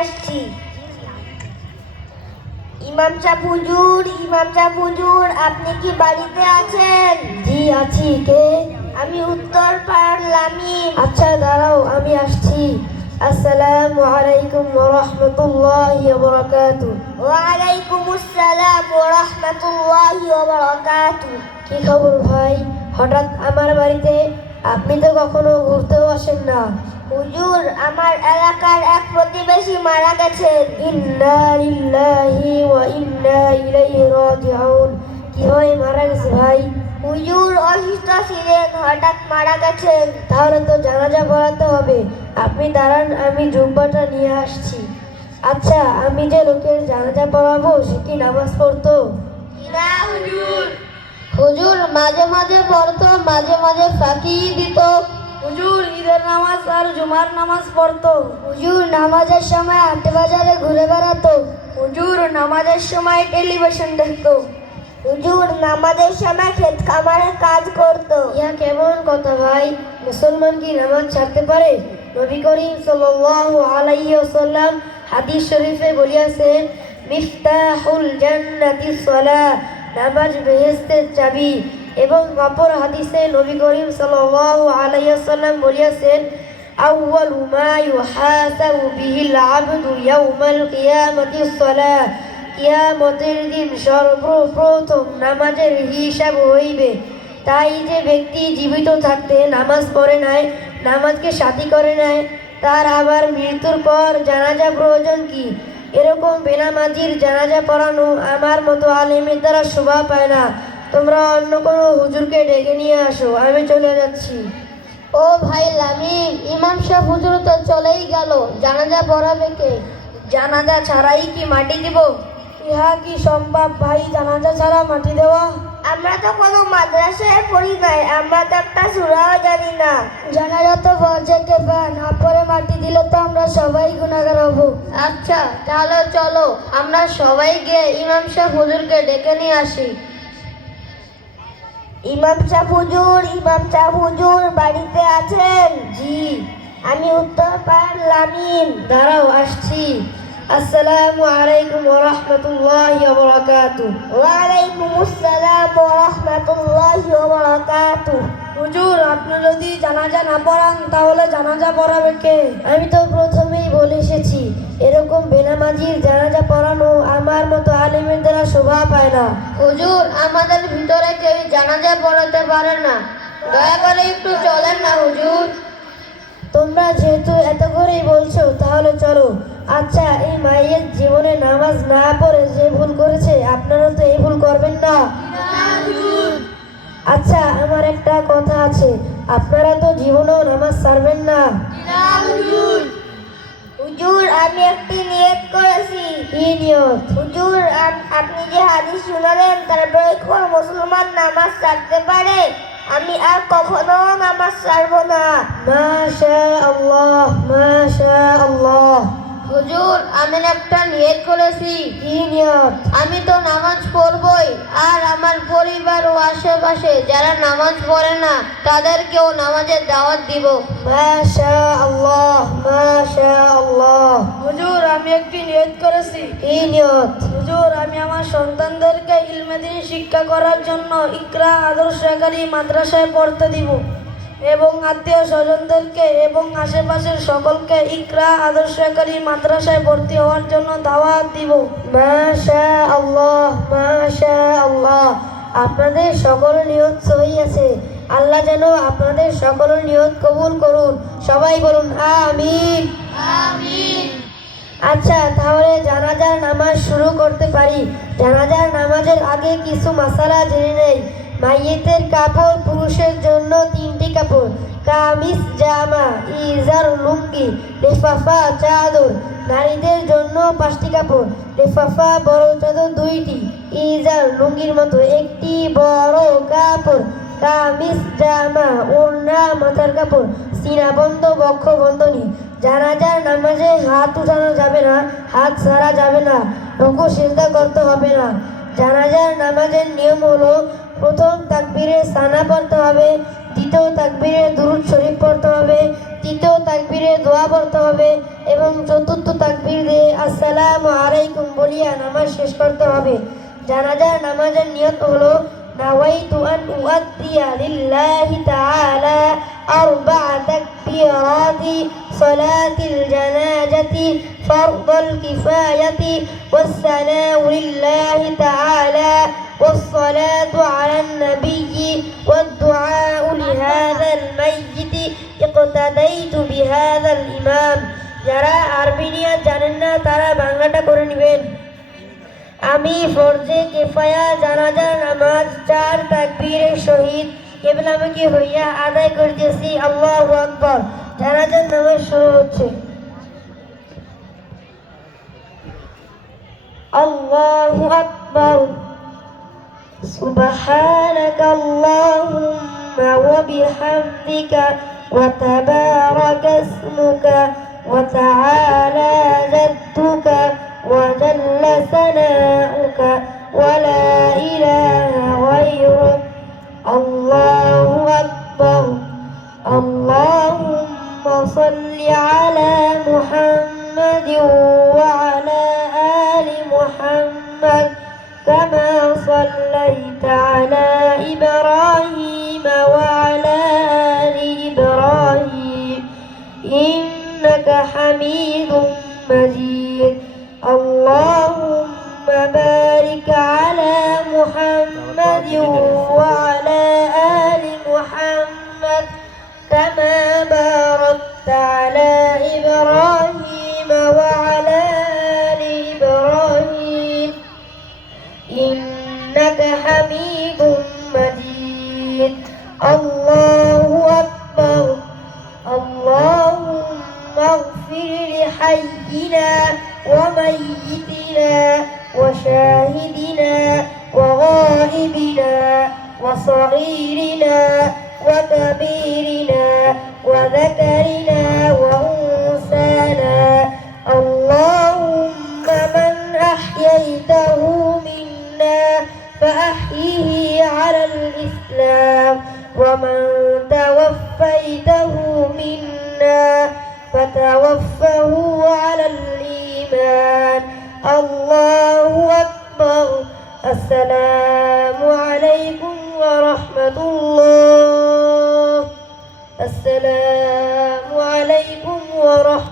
আসছি। ইমাম সাহেব হুজুর, ইমাম সাহেব হুজুর, আপনি কি বাড়িতে আছেন? জি আছি। কে? আমি উত্তর পাড়ার লামিম। আচ্ছা দাঁড়াও, আমি আসছি। আসসালামু আলাইকুম ওয়া রাহমাতুল্লাহি ওয়া বারাকাতুহু। ওয়ালাইকুম আসসালাম ওয়া রাহমাতুল্লাহি ওয়া বারাকাতুহু। কি খবর ভাই, হঠাৎ আমার বাড়িতে? আপনি তো কখনো ঘুরতেও আসেন না। হুজুর, আমার এলাকার এক প্রতিবেশী মারা গেছেন। ইন্না লিল্লাহি ওয়া ইন্না ইলাইহি রাজিউন। কিভাবে মারা গেছে ভাই? হুজুর অসুস্থ ছিলেন, হঠাৎ মারা গেছেন। তাহলে তো জানাজা পড়াতে হবে। আপনি দাঁড়ান, আমি জুব্বাটা নিয়ে আসছি। আচ্ছা, আমি যে লোকের জানাজা পড়াবো সে কি নামাজ পড়তো? না হুজুর। হুজুর মাঝে মাঝে পড়তো, মাঝে মাঝে ফাঁকি দিত। হুজুর ঈদের নামাজ আর জুমার নামাজ পড়তো। হুজুর নামাজের সময় হাটে বাজারে ঘুরে বেড়াতো। হুজুর নামাজের সময় টেলিভিশন দেখতো। হুজুর নামাজের সময় ক্ষেত খামারে কাজ করত। ইয়া কেমন কথা ভাই? মুসলমান কি নামাজ ছাড়তে পারে? নবী করিম সাল্লাল্লাহু আলাইহি ওয়াসাল্লাম হাদিস শরীফে বলিয়াছেন, মিফতাহুল জান্নাতিস সালাহ, নামাজ বেহেশতের চাবি। এবং অপর হাদিসে নবী করিম সাল্লাল্লাহু আলাইহি ওয়াসাল্লাম বলিয়াছেন, আউয়ালু মা ইউহাসাবু বিহিল আবদু ইয়াউমাল কিয়ামাতিস সালাহ, কিয়ামতের দিন সর্বপ্রথম নামাজের হিসাব হইবে। তাই যে ব্যক্তি জীবিত থাকতে নামাজ পড়ে নাই, নামাজকে সাথী করে নাই, তার আবার মৃত্যুর পর জানাজা প্রয়োজন কি? এরকম বেনামাজির জানাজা পড়ানো আমার মতো আলেমের দ্বারা শোভা পায় না। তোমরা অন্য কোনো হুজুরকে ডেকে নিয়ে আসো, আমি চলে যাচ্ছি। ও ভাই লামিম, ইমাম সাহেব হুজুর তো চলেই গেল, জানাজা পড়াবে কে? জানাজা ছাড়াই কি মাটি দিব? ইহা কি সম্ভব ভাই, জানাজা ছাড়া মাটি দেওয়া? আমরা তো কোনো মাদ্রাসায় পড়ি নাই, আমরা তো একটা সূরাও জানি না। জানাজা তো ফরজে না পরে মাটি দিলে তো আমরা সবাই গুনাহগার হব। আচ্ছা তাহলে চলো আমরা সবাই গিয়ে ইমাম সাহেব হুজুরকে ডেকে নিয়ে আসি। ইমাম সাহেব হুজুর, ইমাম সাহেব হুজুর, বাড়িতে আছেন? জি। আমি উত্তর পাড়ার লামিম। দাঁড়াও, আসছি। আসসালামু আলাইকুম ওয়া রাহমাতুল্লাহি ওয়া বারাকাতুহু। ওয়ালাইকুম আসসালাম ওয়া রাহমাতুল্লাহি ওয়া বারাকাতুহু। হুজুর আপনি যদি জানাজা না পড়ান তাহলে জানাজা পড়াবে কে? আমি তো প্রথমেই বলে এসেছি, এরকম বেনামাজির জানাজা পড়ানো আমার মতো আলেমের দ্বারা শোভা পায় না। হুজুর আমাদের ভিতরে কেউ জানাজা পড়াতে পারে না, দয়া করে একটু চলেন না হুজুর। তোমরা যেহেতু এত করেই বলছো তাহলে চলো। আচ্ছা, এই মায়ের জীবনে নামাজ না পড়ে যে ভুল করেছে, আপনারা তো এই ভুল করবেন না। আচ্ছা, আমার একটা কথা আছে, আপনারা তো জীবনেও নামাজ ছাড়বেন না। হুজুর আমি একটি নিয়ত করেছি। কি নিয়ত? হুজুর আপনি যে হাদিস শুনালেন তারপরে কোন মুসলমান নামাজ ছাড়তে পারে? আমি আর কখনো নামাজ ছাড়বো না। মাশা আল্লাহ, মাশা আল্লাহ। হুজুর আমি একটা নিয়ত করেছি। কি নিয়ত? আমি তো নামাজ পড়বই, আর আমার পরিবার ও আশেপাশে যারা নামাজ পড়ে না তাদেরকেও নামাজের দাওয়াত দিব। মাশা আল্লাহ, মাশা আল্লাহ। হুজুর আমি একটি নিয়ত করেছি। কি নিয়ত? হুজুর আমি আমার সন্তানদেরকে ইলমে দ্বীন শিক্ষা করার জন্য ইকরা আদর্শকারী মাদ্রাসায় পড়তে দিব এবং আত্মীয় স্বজনদেরকে এবং আশেপাশের সকলকে ইকরা আদর্শকারী মাদ্রাসায় ভর্তি হওয়ার জন্য দাওয়াত দিব। মাশা আল্লাহ, মাশা আল্লাহ। আপনাদের সকলের নিয়ত সহি আছে। আল্লাহ যেন আপনাদের সকলের নিয়ত কবুল করুন। সবাই বলুন আমিন। আমিন। আচ্ছা, তাহলে জানাজার নামাজ শুরু করতে পারি। জানাজার নামাজের আগে কিছু মাসালা জেনে নেই। মাইয়েতের কাপড় পুরুষের জন্য 3টি কাপড়, কামিজ জামা, ইজার লুঙ্গি, লেফাফা চাদর। নারীদের জন্য 5টি কাপড়, লেফাফা বড় চাদর 2টি, ইজার লুঙ্গির মতো একটি বড় কাপড়, কামিজ জামা, ওড়না, মাথার কাপড়, সিনাবন্ধ, বক্ষ বন্ধনী। জানাজার নামাজে হাত উঠানো যাবে না, হাত ছাড়া যাবে না, রুকু সিজদা করতে হবে না। জানাজার নামাজের নিয়ম হলো, প্রথম তাকবীরে সানা পড়তে হবে, দ্বিতীয় তাকবীরে দুরূদ শরীফ পড়তে হবে, তৃতীয় তাকবীরে দোয়া পড়তে হবে এবং চতুর্থ তাকবীরে আসসালামু আলাইকুম বলিয়া নামাজ শেষ করতে হবে। জানাজার নামাজের নিয়ত হলো নাওয়াইতু আন উআদ্দিয়া লিল্লাহি তাআলা আরবা'a তাকবীরাতি সালাতিল জানাজাতি ফারদাল কিফায়াতি ওয়াসসালামু লিল্লাহি তাআলা والصلاة على النبي والدعاء لهذا الميت اقتديت بهذا الإمام যারা আরবি নিয়ত জানেন না তারা বাংলাটা করে নেবেন। আমি ফরজে কিফায়া জানাজার নামাজ 4 তাকবীরের সহিত কিবলামুখী হইয়া আদায় করিতেছি। আল্লাহু আকবার। জানাজার নামাজ শুরু হচ্ছে। আল্লাহু আকবার। سبحانك اللهم وبحمدك وتبارك اسمك وتعالى جدك وجل ثناؤك ولا إله غيرك الله أكبر اللهم صل على محمد وعلى آل محمد كما صليت على إبراهيم وعلى آل إبراهيم إنك حميد مجيد اللهم بارك على محمد وعلى آل محمد كما باركت على إبراهيم وعلى آل إبراهيم إنك حميد مجيد الله أكبر اللهم اغفر لحينا وميتنا وشاهدنا وغائبنا وصغيرنا وكبيرنا وذكرنا وأنثانا اللهم من أحييته منا فأحيه على الإسلام ومن توفيته منا فتوفه على الإيمان الله أكبر السلام عليكم ورحمة الله السلام عليكم ورحمة